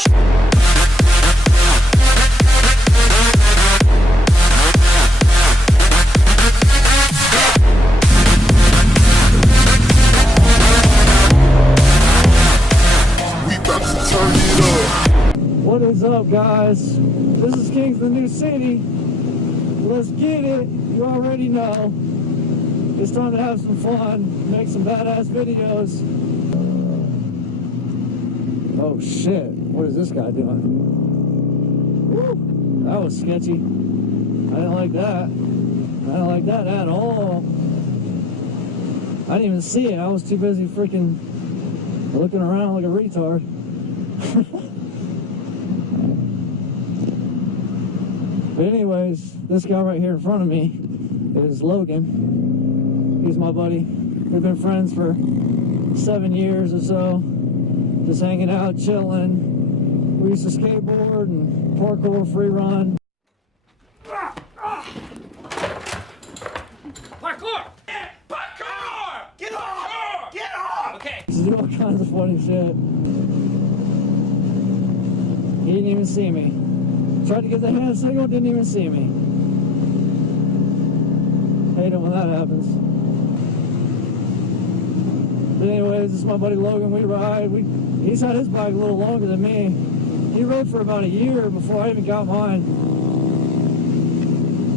What is up, guys? This is King's the New City. Let's get it. You already know. It's time to have some fun, make some badass videos. Oh shit, what is this guy doing? Woo, that was sketchy. I didn't like that. I didn't like that at all. I didn't even see it. I was too busy freaking looking around like a retard. But anyways, this guy right here in front of me is Logan. He's my buddy. We've been friends for 7 years or so. Just hanging out, chilling. We used to skateboard and parkour, free run. Parkour! Parkour! Get off! Get off! Okay. To do all kinds of funny shit. He didn't even see me. Tried to get the hand signal, didn't even see me. Hate it when that happens. But anyways, this is my buddy Logan. We ride. He's had his bike a little longer than me. He rode for about a year before I even got mine.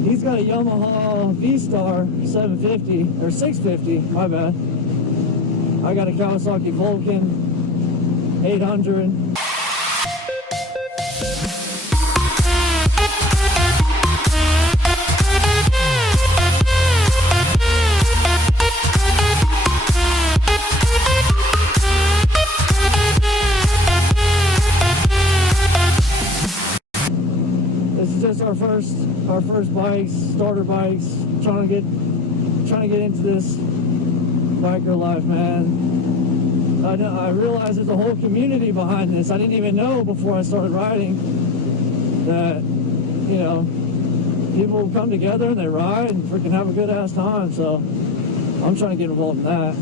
He's got a Yamaha V-Star 750, or 650, my bad. I got a Kawasaki Vulcan 800. Our first bikes, starter bikes, trying to get into this biker life, man. I realized there's a whole community behind this. I didn't even know before I started riding that, you know, people come together and they ride and freaking have a good ass time. So I'm trying to get involved in that.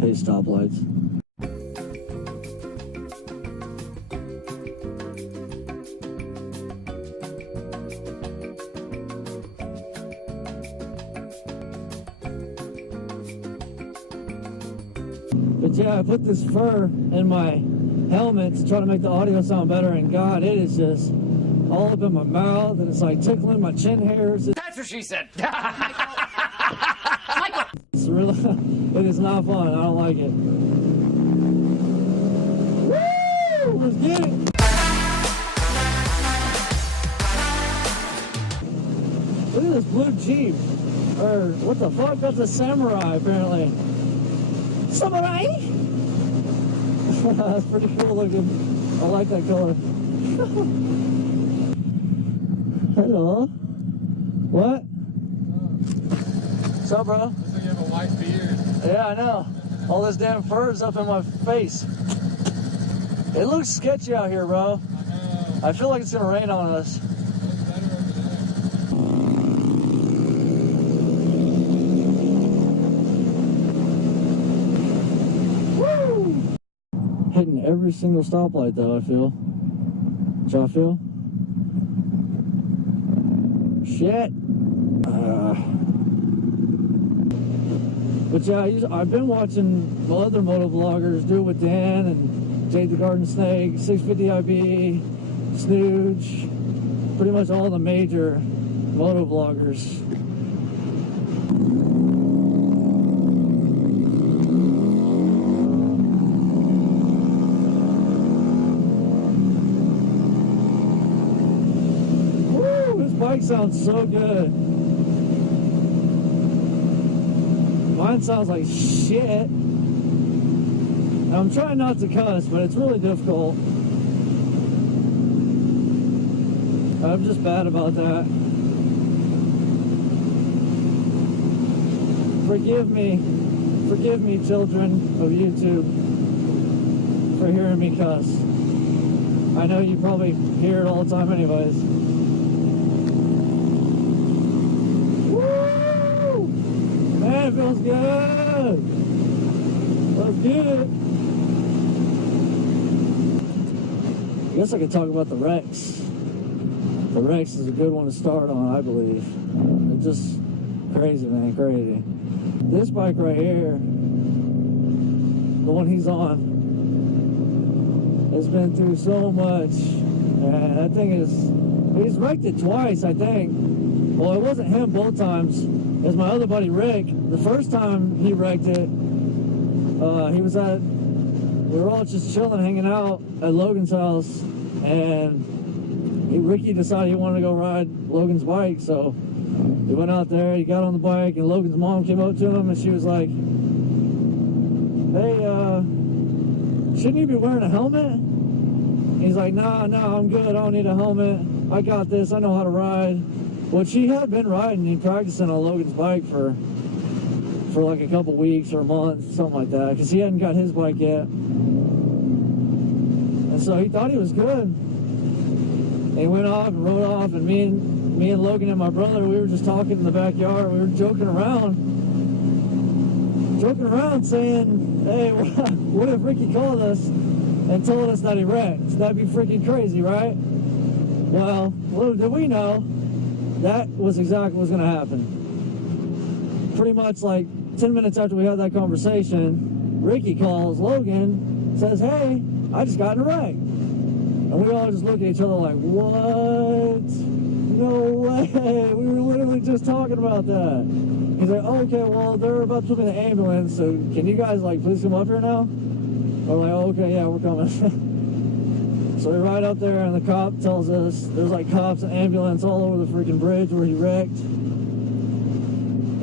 Hate stoplights. But yeah, I put this fur in my helmet to try to make the audio sound better, and God, it is just all up in my mouth, and it's like tickling my chin hairs. That's what she said. It's really, it is not fun. I don't like it. Woo! Let's get it! Look at this blue Jeep. Or, what the fuck? That's a Samurai, apparently. Samurai? That's pretty cool looking. I like that color. Hello. What? What's up, bro? Looks like you have a white beard. Yeah, I know. All this damn fur's up in my face. It looks sketchy out here, bro. I feel like it's gonna rain on us. It looks better over there. Hitting every single stoplight though, I feel. Do y'all feel? Shit. But yeah, I've been watching other motovloggers do it with Dan and Jade the Garden Snake, 650IB, Snooge, pretty much all the major motovloggers. Bike sounds so good. Mine sounds like shit. I'm trying not to cuss, but it's really difficult. I'm just bad about that. Forgive me, children of YouTube, for hearing me cuss. I know you probably hear it all the time anyways. Woo! Man, it feels good. Let's get it. I guess I could talk about the Rex. The Rex is a good one to start on, I believe. It's just crazy, man, crazy. This bike right here, the one he's on, has been through so much. And that thing is, he's wrecked it twice, I think. Well, it wasn't him both times. It was my other buddy Rick. The first time he wrecked it, we were all just chilling, hanging out at Logan's house, and Ricky decided he wanted to go ride Logan's bike, so he went out there, he got on the bike, and Logan's mom came up to him, and she was like, hey, shouldn't you be wearing a helmet? He's like, nah, I'm good, I don't need a helmet, I got this, I know how to ride. Well, she had been riding and practicing on Logan's bike for like a couple weeks or a month, something like that, because he hadn't got his bike yet. And so he thought he was good. And he went off and rode off, and me and Logan and my brother, we were just talking in the backyard. We were joking around saying, hey, what if Ricky called us and told us that he wrecked? That'd be freaking crazy, right? Well, little did we know, that was exactly what was going to happen. Pretty much like 10 minutes after we had that conversation, Ricky calls Logan, says, hey, I just got in a wreck. And we all just look at each other like, what? No way. We were literally just talking about that. He's like, oh, okay, well, they're about to put me in the ambulance, so can you guys, like, please come up here now? We're like, oh, okay, yeah, we're coming. So we ride up there, and the cop tells us there's, like, cops and ambulance all over the freaking bridge where he wrecked.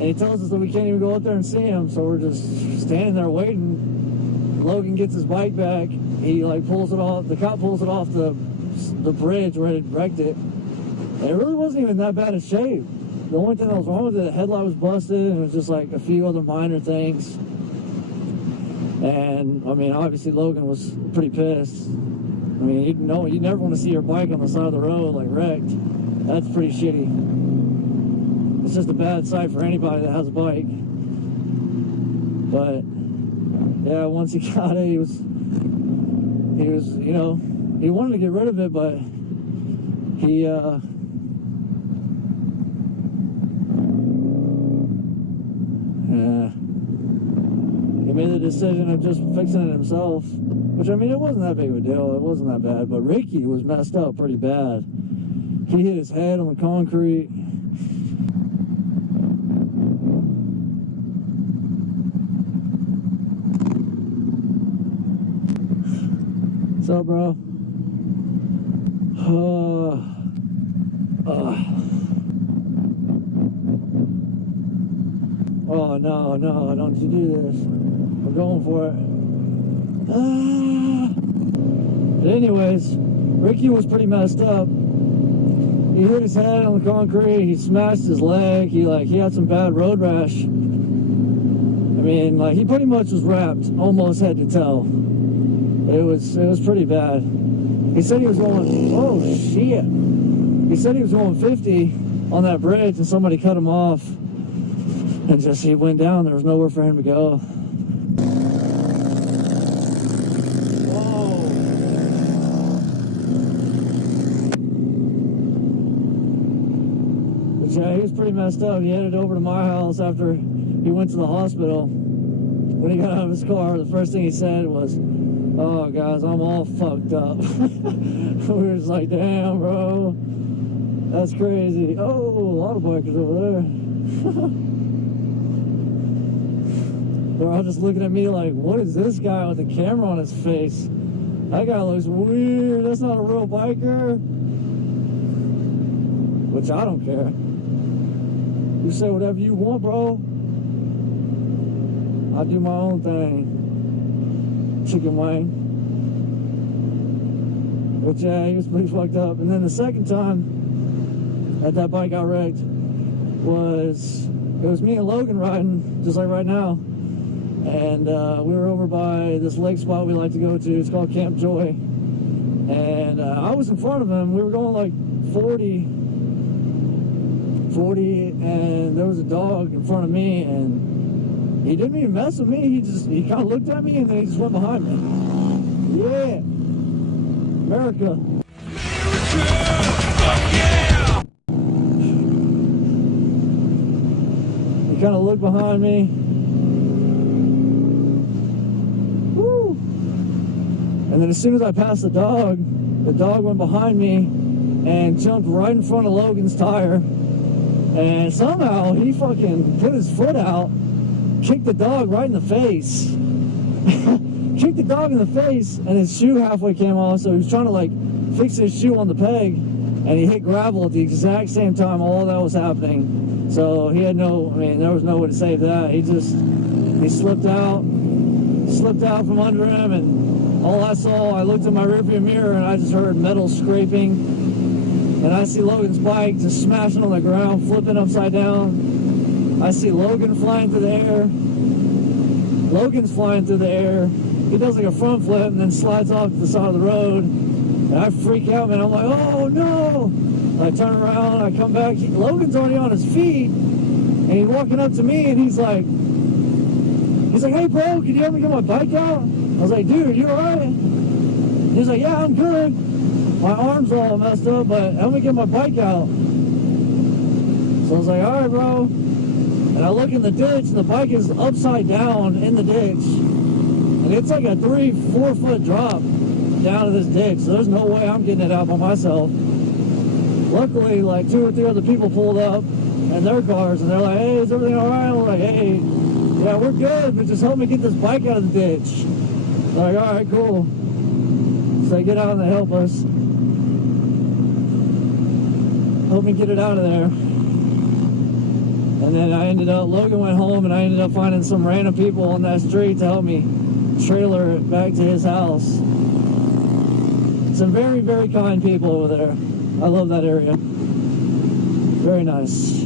And he tells us that we can't even go up there and see him, so we're just standing there waiting. Logan gets his bike back. He like pulls it off. The cop pulls it off the bridge where it wrecked it. And it really wasn't even that bad of shape. The only thing that was wrong with it, the headlight was busted, and it was just like a few other minor things. And I mean, obviously Logan was pretty pissed. I mean, you never want to see your bike on the side of the road like wrecked. That's pretty shitty. It's just a bad sight for anybody that has a bike. But yeah, once he got it, he was, you know, he wanted to get rid of it, but he, he made the decision of just fixing it himself, which, I mean, it wasn't that big of a deal. It wasn't that bad, but Ricky was messed up pretty bad. He hit his head on the concrete. What's up, bro? Oh, no, don't you do this. We're going for it. But anyways, Ricky was pretty messed up. He hit his head on the concrete, he smashed his leg, he had some bad road rash. I mean, like, he pretty much was wrapped almost head to toe. It was pretty bad. He said he was going, oh shit. He said he was going 50 on that bridge, and somebody cut him off. And just, he went down, there was nowhere for him to go. Whoa. But yeah, he was pretty messed up. He headed over to my house after he went to the hospital. When he got out of his car, the first thing he said was, oh, guys, I'm all fucked up. We were just like, damn, bro. That's crazy. Oh, a lot of bikers over there. They're all just looking at me like, what is this guy with a camera on his face? That guy looks weird. That's not a real biker. Which I don't care. You say whatever you want, bro. I do my own thing. Chicken wing. Which, yeah, he was pretty fucked up. And then the second time that bike got wrecked it was me and Logan riding, just like right now. And we were over by this lake spot we like to go to. It's called Camp Joy. And I was in front of him. We were going like 40, and there was a dog in front of me, and He didn't even mess with me. He kind of looked at me and then he just went behind me. Yeah. America. He kind of looked behind me. Woo. And then as soon as I passed the dog went behind me and jumped right in front of Logan's tire. And somehow he fucking put his foot out, kicked the dog right in the face. Kicked the dog in the face, and his shoe halfway came off, so he was trying to like fix his shoe on the peg, and he hit gravel at the exact same time all that was happening. So he had there was no way to save that. He slipped out from under him, and all I looked in my rearview mirror, and I just heard metal scraping, and I see Logan's bike just smashing on the ground, flipping upside down. I see Logan flying through the air. Logan's flying through the air. He does like a front flip and then slides off to the side of the road. And I freak out, man. I'm like, oh no! I turn around, I come back. Logan's already on his feet, and he's walking up to me, and he's like, hey bro, can you help me get my bike out? I was like, dude, you alright? He's like, yeah, I'm good. My arm's all messed up, but help me get my bike out. So I was like, alright bro. And I look in the ditch, and the bike is upside down in the ditch. And it's like a 3-4 foot drop down to this ditch, so there's no way I'm getting it out by myself. Luckily, like 2 or 3 other people pulled up in their cars, and they're like, hey, is everything alright? I'm like, hey, yeah, we're good, but just help me get this bike out of the ditch. They're like, alright, cool. So they get out and they help us. Help me get it out of there. And then Logan went home, and I ended up finding some random people on that street to help me trailer it back to his house. Some very, very kind people over there. I love that area. Very nice.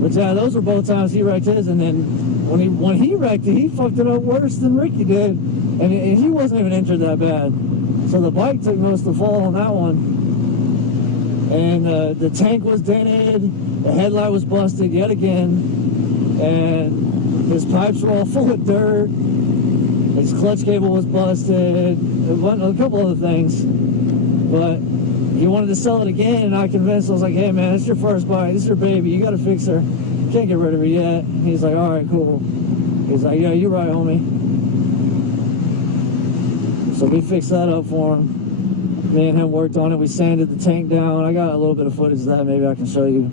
But yeah, those were both times he wrecked his, and then when he wrecked it, he fucked it up worse than Ricky did, and he wasn't even injured that bad. So the bike took most of the fall on that one. And the tank was dented, the headlight was busted yet again, and his pipes were all full of dirt, his clutch cable was busted, a couple other things. But he wanted to sell it again, and I convinced him. I was like, hey man, it's your first bike, this is your baby, you gotta fix her, can't get rid of her yet. He's like, alright, cool. He's like, yeah, you're right, homie. So we fixed that up for him. Me and him worked on it. We sanded the tank down. I got a little bit of footage of that. Maybe I can show you.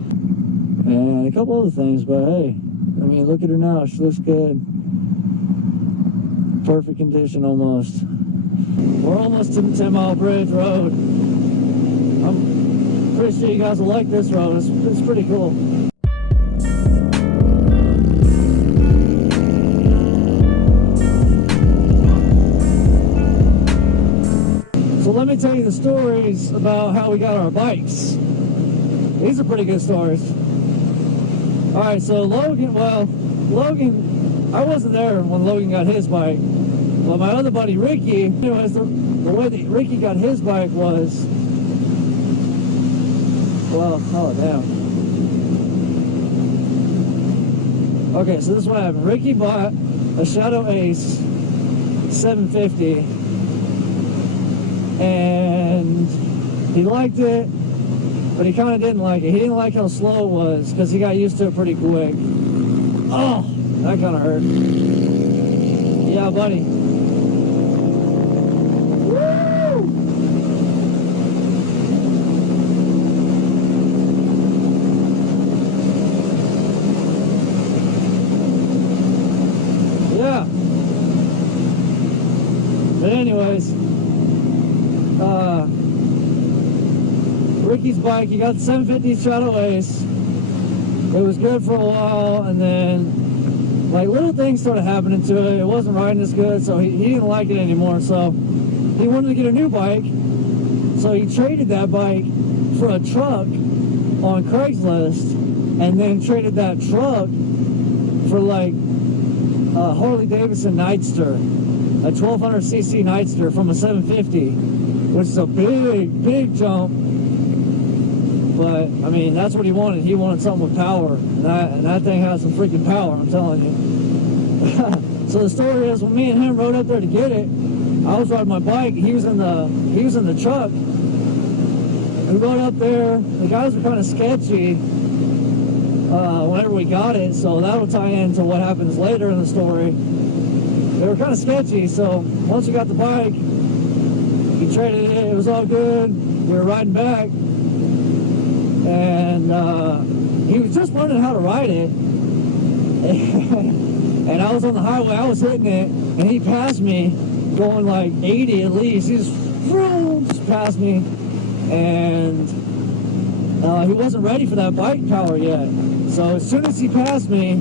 And a couple other things, but hey, I mean, look at her now. She looks good. Perfect condition almost. We're almost to the 10 Mile Bridge Road. I'm pretty sure you guys will like this road. It's pretty cool. So let me tell you the stories about how we got our bikes. These are pretty good stories. Alright, so Logan, I wasn't there when Logan got his bike, but my other buddy Ricky, anyways, the way that Ricky got his bike was, well, oh damn. Okay, so this is what happened. Ricky bought a Shadow Ace 750, and he liked it, but he kind of didn't like it. He didn't like how slow it was because he got used to it pretty quick. Oh, that kind of hurt. Yeah, buddy. Woo! Yeah. But anyways, Ricky's bike, he got the 750 Shadow Ace. It was good for a while, and then like little things started happening to it. It wasn't riding as good, so he didn't like it anymore. So he wanted to get a new bike. So he traded that bike for a truck on Craigslist, and then traded that truck for like a Harley Davidson Nightster, a 1200cc Nightster from a 750, which is a big, big jump. But I mean, that's what he wanted. He wanted something with power, and that thing has some freaking power, I'm telling you. So the story is, when me and him rode up there to get it, I was riding my bike. He was in the truck. We rode up there. The guys were kind of sketchy whenever we got it, so that'll tie into what happens later in the story. They were kind of sketchy, so once we got the bike, we traded it. It was all good. We were riding back, and he was just learning how to ride it. And I was on the highway. I was hitting it, and he passed me, going like 80 at least. He just passed me, and he wasn't ready for that bike power yet. So as soon as he passed me,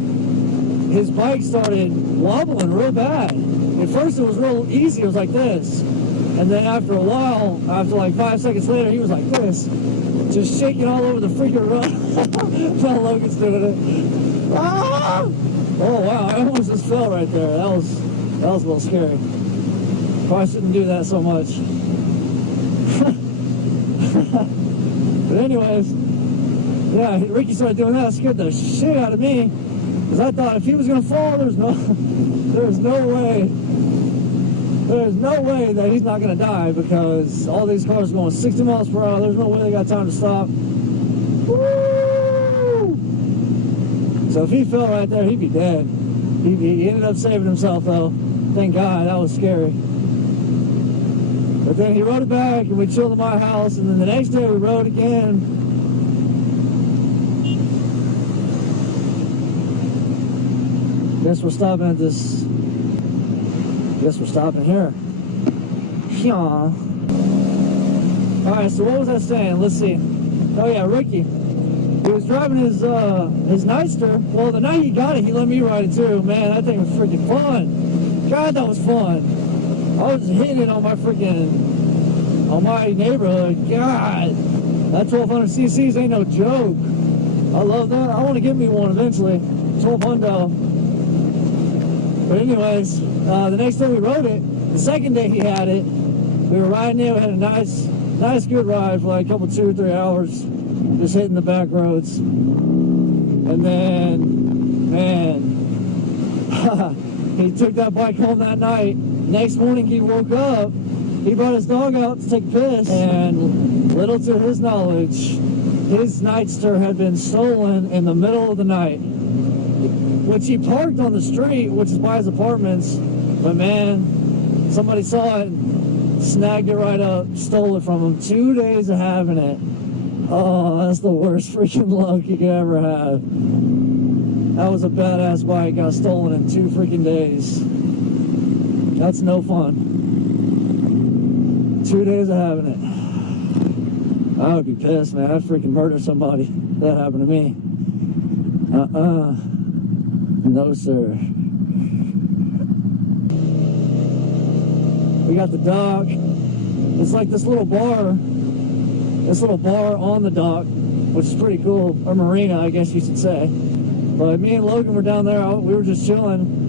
his bike started wobbling real bad. At first it was real easy, it was like this. And then after a while, after like 5 seconds later, he was like this, just shaking all over the freaking road. Now Logan's doing it. Ah! Oh wow, I almost just fell right there. That was a little scary. Probably shouldn't do that so much. But anyways, yeah, Ricky started doing that. It scared the shit out of me, because I thought if he was gonna fall, there's no way that he's not gonna die, because all these cars are going 60 miles per hour. There's no way they got time to stop. Woo! So if he fell right there, he'd be dead. He ended up saving himself though. Thank God. That was scary. But then he rode it back, and we chilled at my house, and then the next day we rode again. Guess we're stopping at this. Guess we're stopping here. Yeah. Alright, so what was I saying? Let's see. Oh yeah, Ricky. He was driving his Nightster. Well, the night he got it, he let me ride it too. Man, that thing was freaking fun. God, that was fun. I was hitting it on my neighborhood. God, that 1200cc's ain't no joke. I love that. I want to get me one eventually. 1200. But anyways, the next day we rode it. The second day he had it, we were riding it. We had a nice good ride for like a couple, 2 or 3 hours, just hitting the back roads. And then, man, he took that bike home that night. Next morning he woke up, he brought his dog out to take a piss, and little to his knowledge, his Nightster had been stolen in the middle of the night, which he parked on the street, which is by his apartments. But man, somebody saw it, snagged it right up, stole it from him. 2 days of having it. Oh, that's the worst freaking luck you could ever have. That was a badass bike, got stolen in 2 freaking days. That's no fun. 2 days of having it. I would be pissed, man. I'd freaking murder somebody if that happened to me. No, sir. We got the dock. It's like this little bar on the dock, which is pretty cool. Or marina, I guess you should say. But me and Logan were down there. We were just chilling.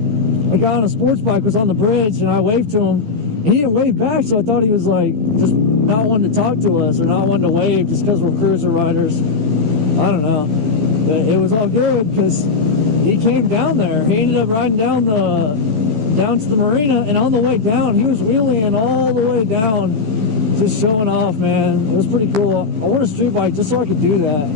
A guy on a sports bike was on the bridge, and I waved to him. He didn't wave back, so I thought he was like just not wanting to talk to us or not wanting to wave just because we're cruiser riders. I don't know. But it was all good because he came down there. He ended up riding down to the marina, and on the way down, he was wheeling all the way down, just showing off, man. It was pretty cool. I want a street bike just so I could do that.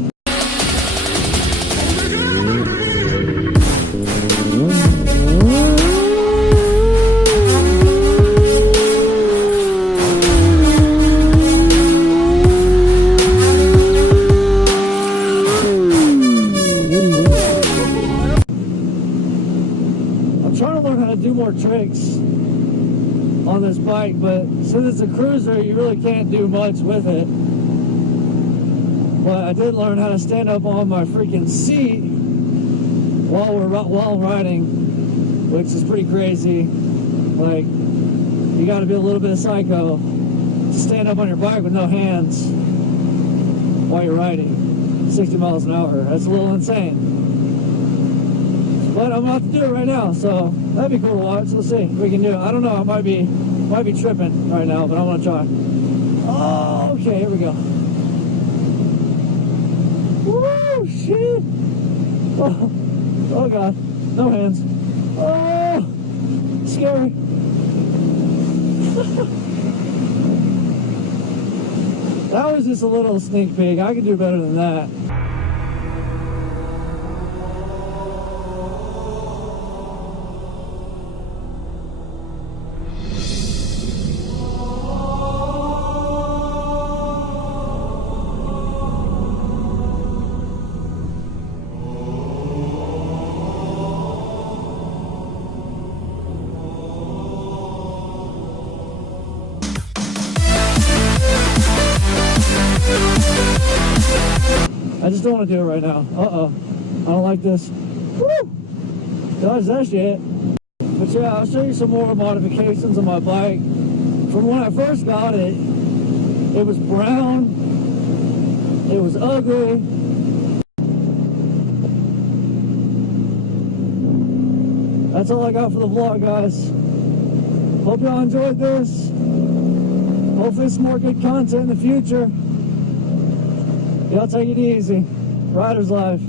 Do more tricks on this bike, but since it's a cruiser, you really can't do much with it. But I did learn how to stand up on my freaking seat while riding, which is pretty crazy. Like, you got to be a little bit of psycho to stand up on your bike with no hands while you're riding 60 miles an hour. That's a little insane. But I'm about to do it right now, so that'd be cool to watch. Let's see if we can do it. I don't know. I might be tripping right now, but I'm gonna try. Oh, okay, here we go. Woo, shit. Oh, oh God. No hands. Oh, scary. That was just a little sneak peek. I could do better than that. I just don't want to do it right now. Uh-oh. I don't like this. Woo! Dodge that shit. But yeah, I'll show you some more modifications on my bike. From when I first got it, it was brown. It was ugly. That's all I got for the vlog, guys. Hope y'all enjoyed this. Hopefully some more good content in the future. Y'all take it easy. Rider's life.